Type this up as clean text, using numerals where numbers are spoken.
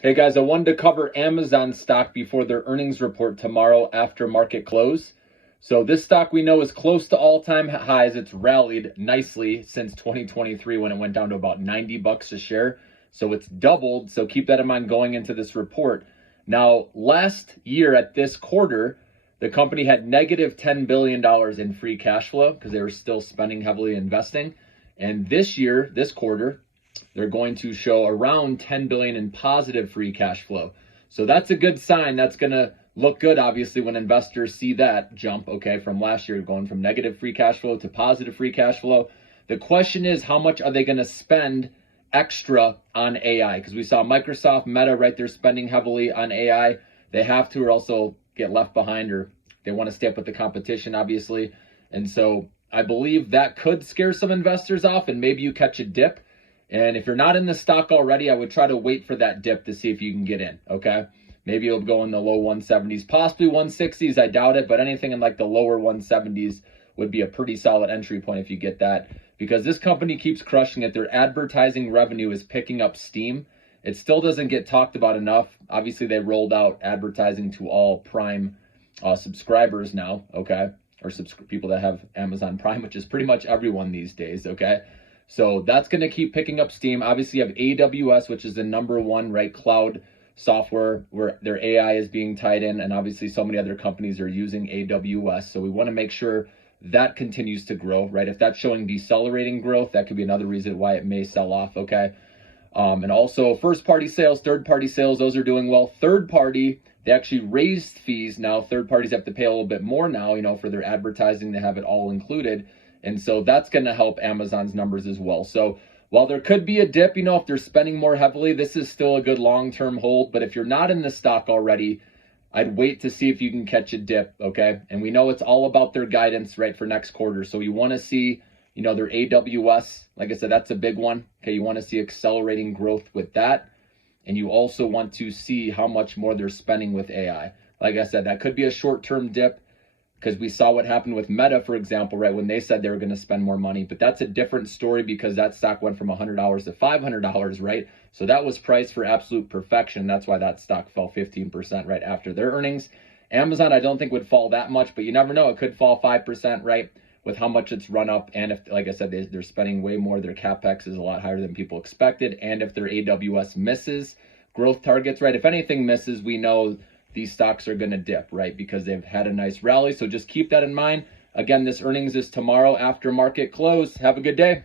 Hey guys, I wanted to cover Amazon stock before their earnings report tomorrow after market close. So this stock we know is close to all-time highs. It's rallied nicely since 2023 when it went down to about 90 bucks a share. So it's doubled. So keep that in mind going into this report. Now, last year at this quarter, the company had negative $10 billion in free cash flow because they were still spending heavily investing. And this year, this quarter, they're going to show around 10 billion in positive free cash flow. So that's a good sign. That's going to look good, obviously, when investors see that jump, okay, from last year going from negative free cash flow to positive free cash flow. The question is, how much are they going to spend extra on AI? Because we saw Microsoft, Meta, right, they're spending heavily on AI. They have to, or also get left behind, or they want to stay up with the competition, obviously. And so I believe that could scare some investors off, and maybe you catch a dip. And if you're not in the stock already, I would try to wait for that dip to see if you can get in, okay? Maybe it'll go in the low 170s, possibly 160s. I doubt it, but anything in like the lower 170s would be a pretty solid entry point if you get that, because this company keeps crushing it. Their advertising revenue is picking up steam. It still doesn't get talked about enough. Obviously, they rolled out advertising to all Prime subscribers now, okay? Or people that have Amazon Prime, which is pretty much everyone these days, okay? So that's going to keep picking up steam. Obviously, you have AWS, which is the number one, right, cloud software where their AI is being tied in. And obviously, so many other companies are using AWS. So we want to make sure that continues to grow, right? If that's showing decelerating growth, that could be another reason why it may sell off, okay? And also first-party sales, third-party sales, those are doing well. Third-party, they actually raised fees now. Third parties have to pay a little bit more now, for their advertising. They have it all included. And so that's going to help Amazon's numbers as well. So while there could be a dip, if they're spending more heavily, this is still a good long-term hold. But if you're not in the stock already, I'd wait to see if you can catch a dip, okay? And we know it's all about their guidance, right, for next quarter. So you want to see, their AWS. Like I said, that's a big one, okay? You want to see accelerating growth with that. And you also want to see how much more they're spending with AI. Like I said, that could be a short-term dip, because we saw what happened with Meta, for example, right, when they said they were going to spend more money. But that's a different story because that stock went from $100 to $500, right? So that was priced for absolute perfection. That's why that stock fell 15%, right, after their earnings. Amazon, I don't think would fall that much, but you never know. It could fall 5%, right, with how much it's run up. And if, like I said, they're spending way more, their CapEx is a lot higher than people expected. And if their AWS misses growth targets, right, if anything misses, we know these stocks are going to dip, right, because they've had a nice rally. So just keep that in mind. Again, this earnings is tomorrow after market close. Have a good day.